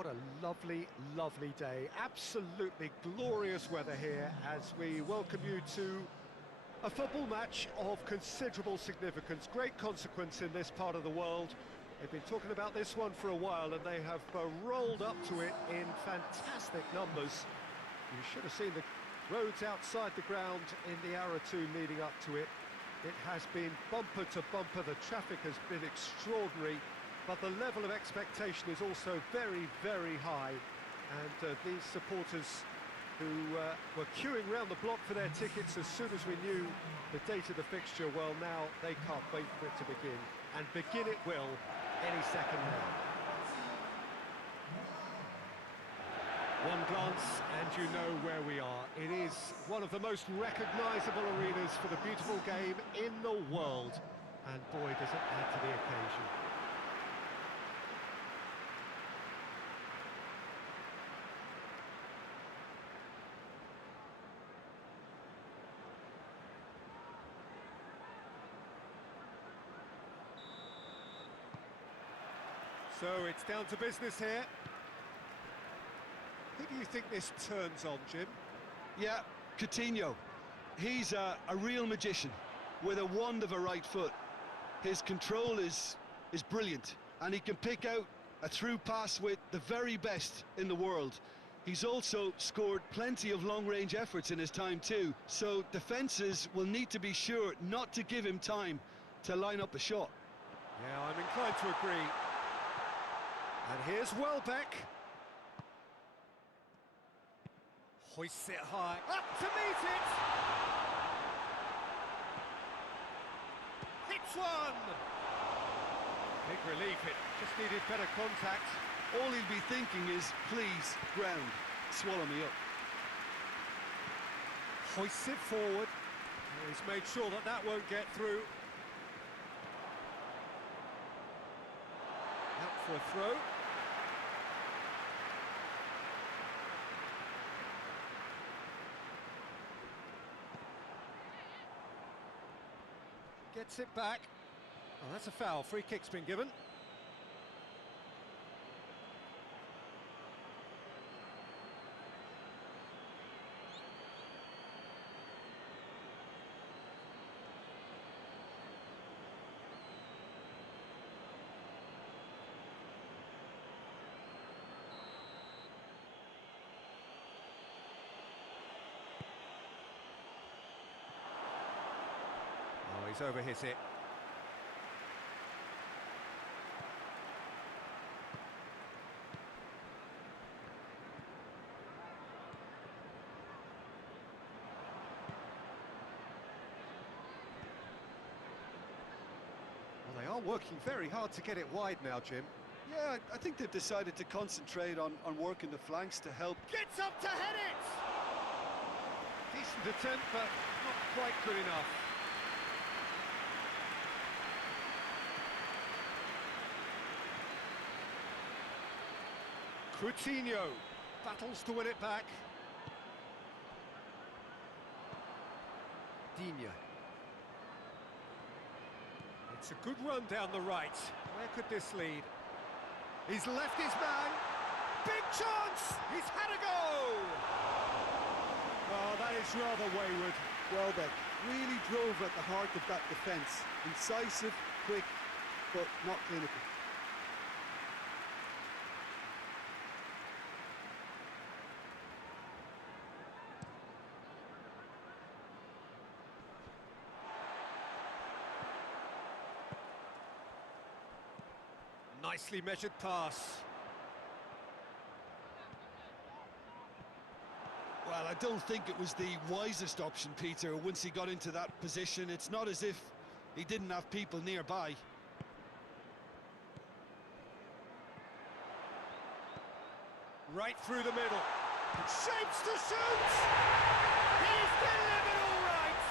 What a lovely, lovely day. Absolutely glorious weather here as we welcome you to a football match of considerable significance. Great consequence in this part of the world. They've been talking about this one for a while and they have rolled up to it in fantastic numbers. You should have seen the roads outside the ground in the hour or two leading up to it. It has been bumper to bumper. The traffic has been extraordinary. But the level of expectation is also very, very high. And these supporters who were queuing round the block for their tickets as soon as we knew the date of the fixture, well, now they can't wait for it to begin. And begin it will any second now. One glance and you know where we are. It is one of the most recognisable arenas for the beautiful game in the world. And boy, does it add to the occasion. So it's down to business here. Who do you think this turns on, Jim? Yeah, Coutinho. He's a real magician with a wand of a right foot. His control is brilliant, and he can pick out a through pass with the very best in the world. He's also scored plenty of long-range efforts in his time too, so defences will need to be sure not to give him time to line up a shot. Yeah, I'm inclined to agree. And here's Welbeck. Hoists it high, up to meet it! Hits one! Big relief, it just needed better contact. All he'll be thinking is, please, ground, swallow me up. Hoists it forward. He's made sure that that won't get through. Out for a throw. Gets it back. Oh, that's a foul. Free kick's been given. Oh, he's overhit it. Well, they are working very hard to get it wide now, Jim. Yeah, I think they've decided to concentrate on working the flanks to help. Gets up to head it! Decent attempt, but not quite good enough. Coutinho battles to win it back. Digne. It's a good run down the right. Where could this lead? He's left his man. Big chance! He's had a go! Oh, that is rather wayward. Welbeck really drove at the heart of that defence. Incisive, quick, but not clinical. Nicely measured pass. Well, I don't think it was the wisest option, Peter, once he got into that position. It's not as if he didn't have people nearby. Right through the middle. It shapes to shoot! He's delivered all right!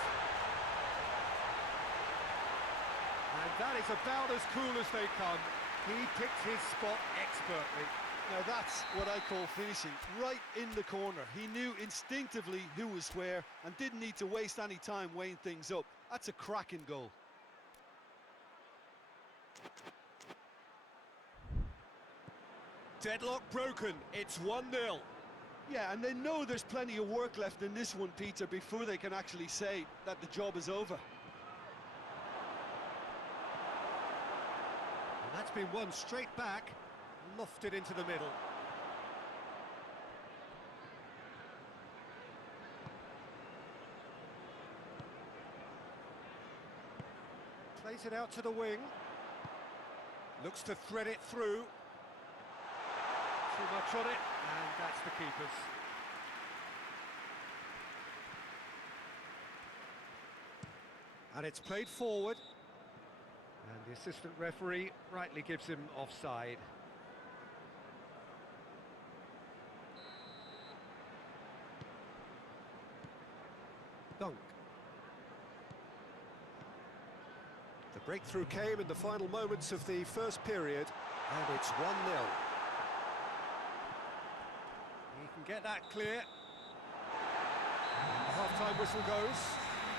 And that is about as cool as they come. He picked his spot expertly. Now that's what I call finishing, right in the corner. He knew instinctively who was where and didn't need to waste any time weighing things up. That's a cracking goal. Deadlock broken, it's 1-0. Yeah, and they know there's plenty of work left in this one, Peter, before they can actually say that the job is over. And that's been won straight back, lofted into the middle. Plays it out to the wing. Looks to thread it through. Too much on it, and that's the keeper's. And it's played forward. And the assistant referee rightly gives him offside. Dunk. The breakthrough came in the final moments of the first period, and it's 1-0. He can get that clear. The half-time whistle goes.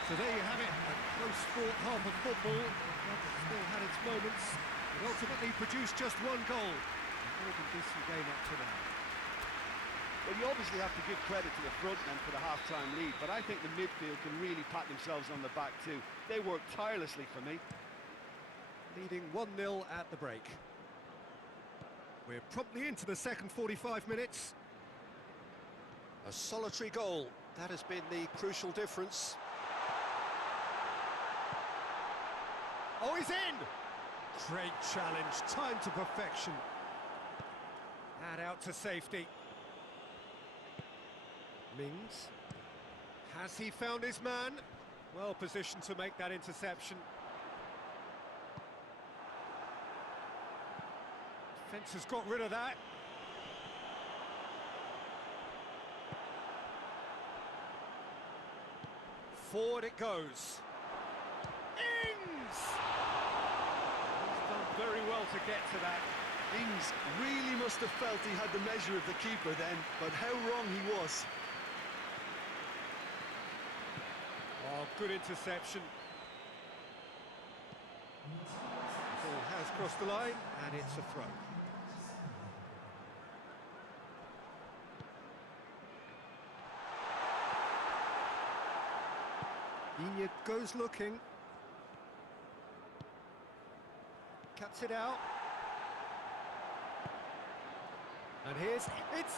So there you have it, a close-fought half of football. It still had its moments. It ultimately produced just one goal. A more than decent game up to now. Well, you obviously have to give credit to the front men for the half-time lead, but I think the midfield can really pat themselves on the back too. They worked tirelessly for me. Leading 1-0 at the break. We're promptly into the second 45 minutes. A solitary goal, that has been the crucial difference. Oh, he's in! Great challenge, time to perfection. And out to safety. Mings. Has he found his man? Well positioned to make that interception. Defence has got rid of that. Forward it goes. Ings! He's done very well to get to that. Ings really must have felt he had the measure of the keeper then, but how wrong he was. Oh, good interception. Ball has crossed the line, and it's a throw. Inya goes looking. Cuts it out. And it's Ings!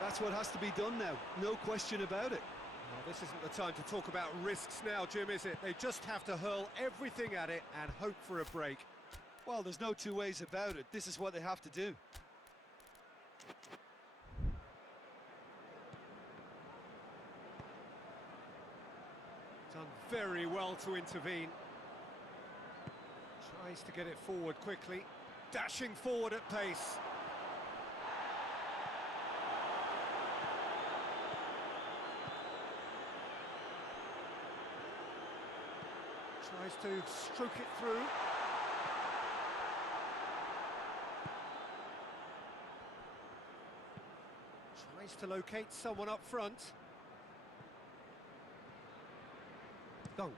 That's what has to be done now, no question about it. Well, this isn't the time to talk about risks now, Jim, is it? They just have to hurl everything at it and hope for a break. Well, there's no two ways about it. This is what they have to do. Done very well to intervene. Tries to get it forward quickly. Dashing forward at pace. Tries to stroke it through. Tries to locate someone up front. Dunk.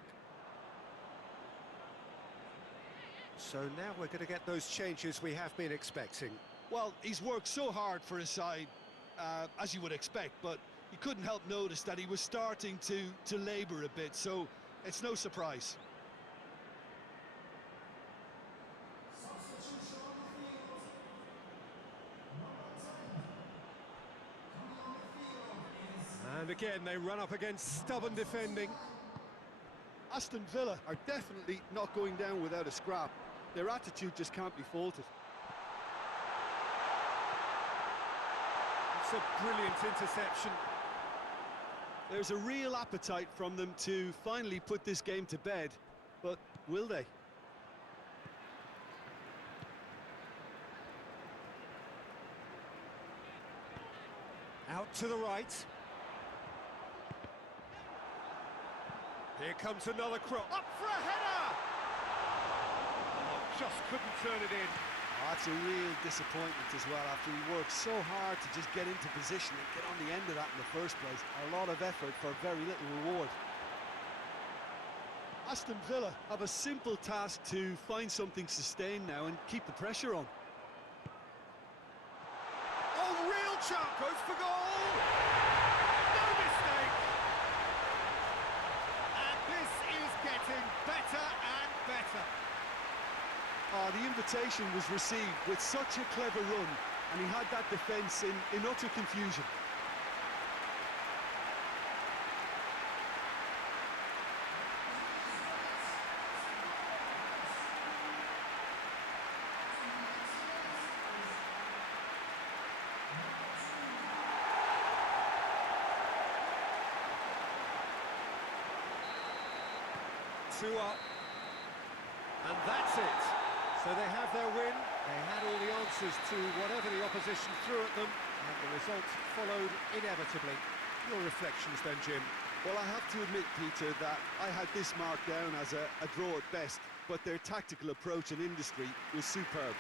So now we're going to get those changes we have been expecting. Well, he's worked so hard for his side, as you would expect, but you couldn't help notice that he was starting to labour a bit, so it's no surprise. And again, they run up against stubborn defending. Aston Villa are definitely not going down without a scrap. Their attitude just can't be faulted. It's a brilliant interception. There's a real appetite from them to finally put this game to bed, but will they? Out to the right. Here comes another cross. Up for a header! Oh, just couldn't turn it in. Oh, that's a real disappointment as well, after he worked so hard to just get into position and get on the end of that in the first place. A lot of effort for very little reward. Aston Villa have a simple task to find something sustained now and keep the pressure on. shot, goes for goal! No mistake! And this is getting better and better. The invitation was received with such a clever run, and he had that defence in utter confusion. Two up, and that's it. So they have their win, they had all the answers to whatever the opposition threw at them, and the result followed inevitably. Your reflections then, Jim? Well, I have to admit, Peter, that I had this marked down as a draw at best, but their tactical approach and industry was superb.